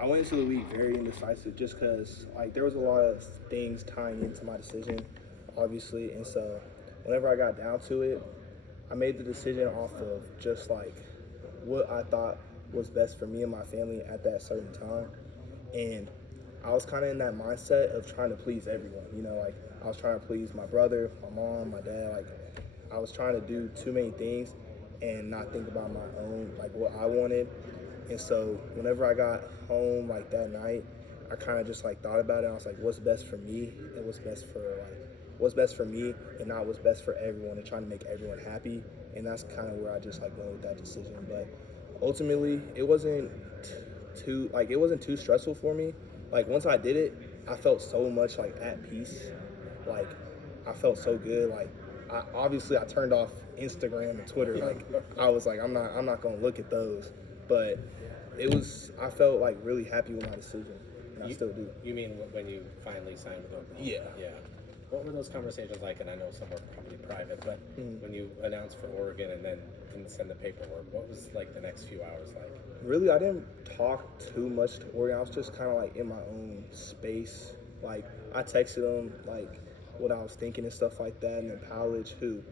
I went into the week very indecisive just because, like, there was a lot of things tying into my decision, obviously. And so whenever I got down to it, I made the decision off of just, like, what I thought was best for me and my family at that certain time. And I was kind of in that mindset of trying to please everyone. You know, like, I was trying to please my brother, my mom, my dad. Like, I was trying to do too many things and not think about my own, like, what I wanted. And so whenever I got home, like, that night, I kind of just, like, thought about it. And I was like, what's best for me and what's best for me and not what's best for everyone, and trying to make everyone happy. And that's kind of where I just, like, went with that decision. But ultimately, it wasn't too stressful for me. Like, once I did it, I felt so much, like, at peace. Like, I felt so good. Like, I turned off Instagram and Twitter. Like, I was like, I'm not gonna look at those. But I felt, like, really happy with my decision, and I still do. You mean when you finally signed with Oklahoma? Yeah. Yeah. What were those conversations like? And I know some were probably private, but when you announced for Oregon and then didn't send the paperwork, what was, like, the next few hours like? Really, I didn't talk too much to Oregon. I was just kind of, like, in my own space. Like, I texted him, like, what I was thinking and stuff like that. And then Powledge, who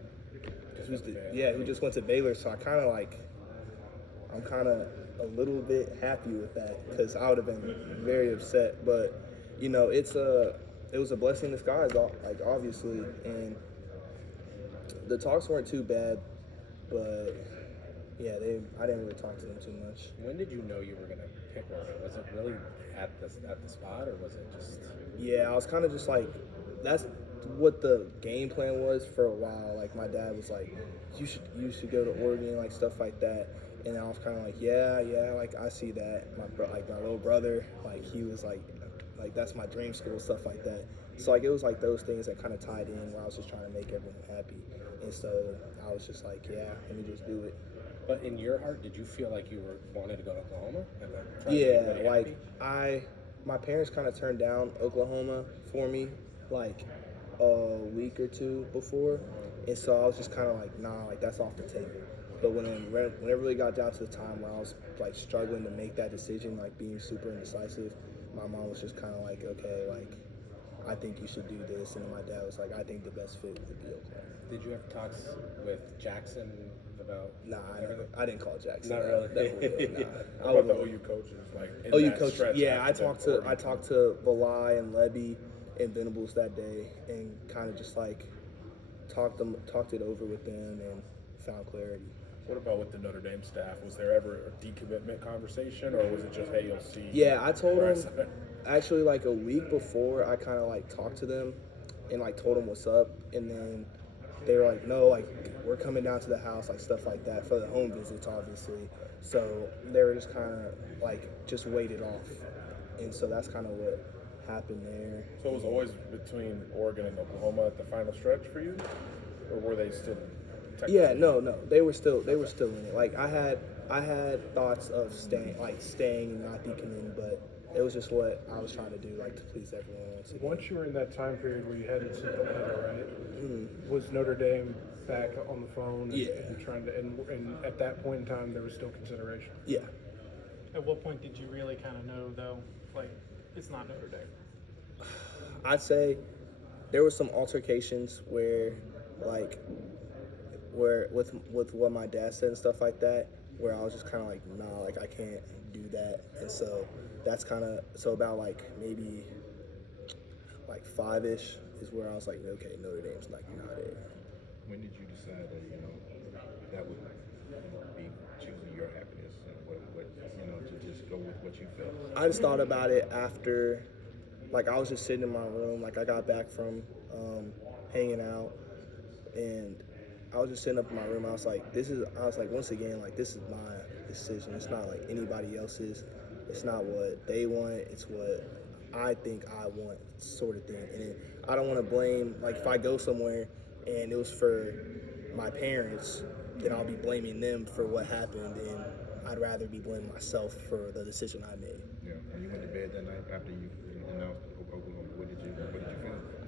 just went to Baylor. So I'm kind of a little bit happy with that, because I would have been very upset. But, you know, it was a blessing in disguise, like, obviously. And the talks weren't too bad, but yeah, I didn't really talk to them too much. When did you know you were gonna pick Oregon? Was it really at the spot, or was it just? Yeah, I was kind of just like, that's what the game plan was for a while. Like, my dad was like, you should go to Oregon, like, stuff like that. And I was kind of like, yeah, like, I see that. My little brother, like, he was like that's my dream school, stuff like that. So, like, it was like those things that kind of tied in, where I was just trying to make everyone happy. And so I was just like, yeah, let me just do it. But in your heart, did you feel like you wanted to go to Oklahoma? And then Yeah, like, my parents kind of turned down Oklahoma for me, like, a week or two before. And so I was just kind of like, nah, like, that's off the table. But whenever it really got down to the time where I was, like, struggling to make that decision, like, being super indecisive, my mom was just kind of like, okay, like, I think you should do this. And then my dad was like, I think the best fit would be Oklahoma. Did you have talks with Jackson about? Nah, I didn't call Jackson. Not really. Nah. What about the OU coaches? Like, OU coach, yeah, I talked to Valai and Levy and Venables that day, and kind of just, like, talked it over with them and found clarity. What about with the Notre Dame staff? Was there ever a decommitment conversation, or was it just, hey, you'll see? Yeah, I told them, actually, like, a week before, I kind of, like, talked to them and, like, told them what's up. And then they were like, no, like, we're coming down to the house, like, stuff like that, for the home visits, obviously. So they were just kind of, like, just waited off. And so that's kind of what happened there. So it was always between Oregon and Oklahoma at the final stretch for you? Or were they still? Yeah, no, they were still in it. Like, I had thoughts of staying and not decommitting, but it was just what I was trying to do, like, to please everyone. Once you were in that time period where you hadn't seen the letter, right? Was Notre Dame back on the phone? Yeah. And trying to, and at that point in time, there was still consideration. Yeah. At what point did you really kind of know, though, like, it's not Notre Dame? I'd say there were some altercations where with what my dad said and stuff like that, where I was just kind of like, nah, like, I can't do that. And so that's about, like, maybe like 5-ish is where I was like, okay, Notre Dame's, like, not it. When did you decide that that would be choosing your happiness and what to just go with what you felt? I just thought about it after, like, I was just sitting in my room, like, I got back from hanging out, and I was just sitting up in my room. I was like, once again, like, this is my decision. It's not like anybody else's. It's not what they want. It's what I think I want, sort of thing. And I don't want to blame, like, if I go somewhere and it was for my parents, then I'll be blaming them for what happened, and I'd rather be blaming myself for the decision I made. Yeah. When you went to bed that night after you announced Oklahoma, what did you feel?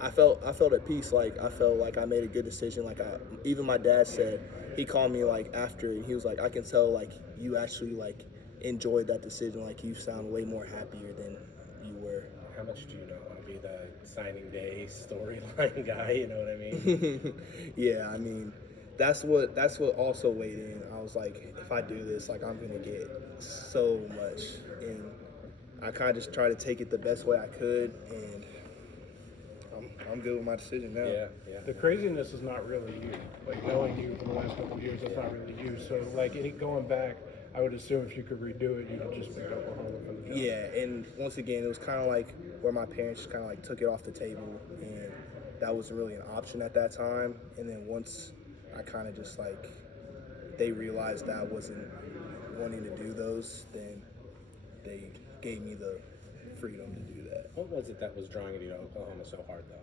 I felt at peace. Like, I felt like I made a good decision. Like, even my dad said, he called me, like, after, and he was like, I can tell, like, you actually, like, enjoyed that decision. Like, you sound way more happier than you were. How much do you not want to be the signing day storyline guy? You know what I mean? Yeah, I mean, that's what also weighed in. I was like, if I do this, like, I'm gonna get so much, and I kind of just try to take it the best way I could, and I'm good with my decision now. Yeah, yeah. The craziness is not really you. Like, knowing you for the last couple of years, that's not really you. So, like, going back, I would assume if you could redo it, you would just pick Oklahoma for the job. Yeah, and once again, it was kind of like where my parents kind of like took it off the table, and that wasn't really an option at that time. And then once I kind of just like, they realized that I wasn't wanting to do those, then they gave me the freedom to do that. What was it that was drawing you to Oklahoma so hard, though?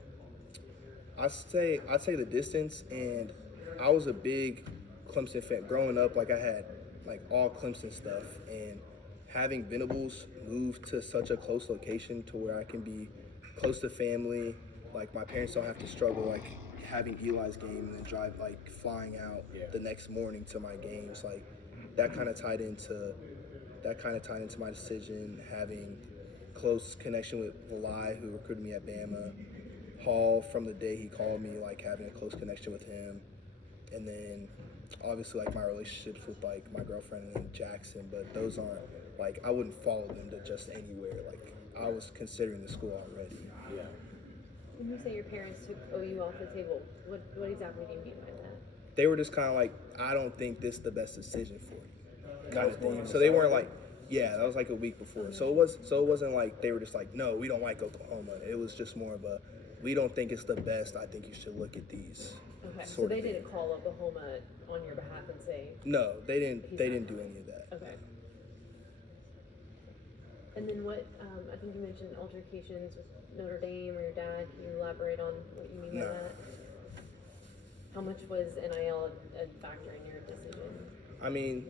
I'd say the distance, and I was a big Clemson fan growing up. Like, I had like all Clemson stuff, and having Venables move to such a close location to where I can be close to family. Like, my parents don't have to struggle like having Eli's game and then drive like flying out the next morning to my games. Like, that kind of tied into my decision. Having close connection with Eli, who recruited me at Bama. Hall, from the day he called me, like having a close connection with him, and then obviously like my relationships with like my girlfriend and Jackson, but those aren't like, I wouldn't follow them to just anywhere. Like, I was considering the school already. Yeah. When you say your parents took OU off the table, what exactly do you mean by that? They were just kind of like, I don't think this is the best decision for you, kind of thing. So they weren't like, yeah, that was like a week before. So it wasn't like they were just like, no, we don't like Oklahoma. It was just more of a, we don't think it's the best. I think you should look at these. Okay, so they didn't call Oklahoma on your behalf and say. No, they didn't. They didn't do any of that. Okay. And then what? I think you mentioned altercations with Notre Dame or your dad. Can you elaborate on what you mean by that? How much was NIL a factor in your decision? I mean,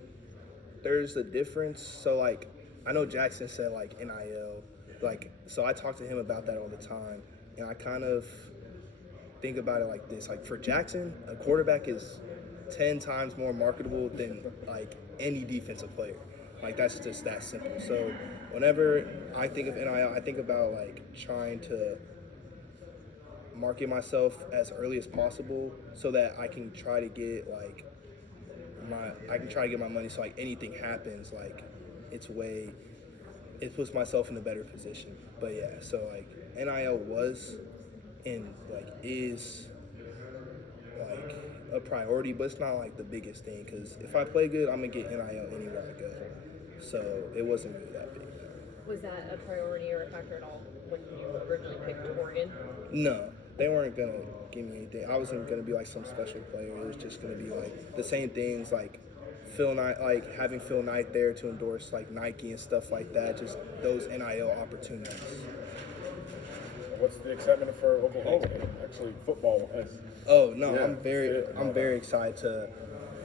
there's a difference. So like, I know Jackson said like NIL, like, so I talk to him about that all the time. And I kind of think about it like this. Like, for Jackson, a quarterback is 10 times more marketable than like any defensive player. Like, that's just that simple. So whenever I think of NIL, I think about like trying to market myself as early as possible so that I can try to get like my money. So like anything happens, like it puts myself in a better position. But yeah, so like NIL was and like is like a priority, but it's not like the biggest thing, because if I play good, I'm gonna get NIL anywhere I go. So it wasn't really that big. Was that a priority or a factor at all when you originally picked Oregon? No, they weren't gonna give me anything. I wasn't gonna be like some special player. It was just gonna be like the same things, like Phil Knight, like having Phil Knight there to endorse like Nike and stuff like that. Just those NIL opportunities. What's the excitement for Oklahoma? Actually, football-wise. Oh no, Yeah, I'm very excited to.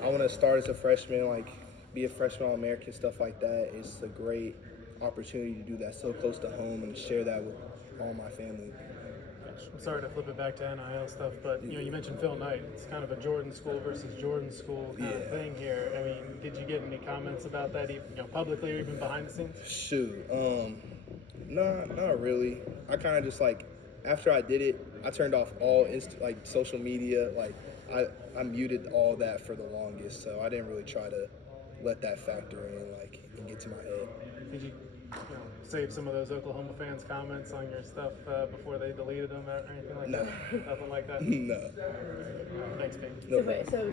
I want to start as a freshman, like be a freshman All-American, stuff like that. It's a great opportunity to do that so close to home and share that with all my family. I'm sorry to flip it back to NIL stuff, but you mentioned Phil Knight. It's kind of a Jordan school versus Jordan school kind of thing here. I mean, did you get any comments about that, publicly or even behind the scenes? Shoot, not really. I kind of just like, after I did it, I turned off all social media. Like, I muted all that for the longest, so I didn't really try to let that factor in, like, and get to my head. Did you, save some of those Oklahoma fans' comments on your stuff before they deleted them or anything like that? Nothing like that? No. Thanks, Peyton. No. So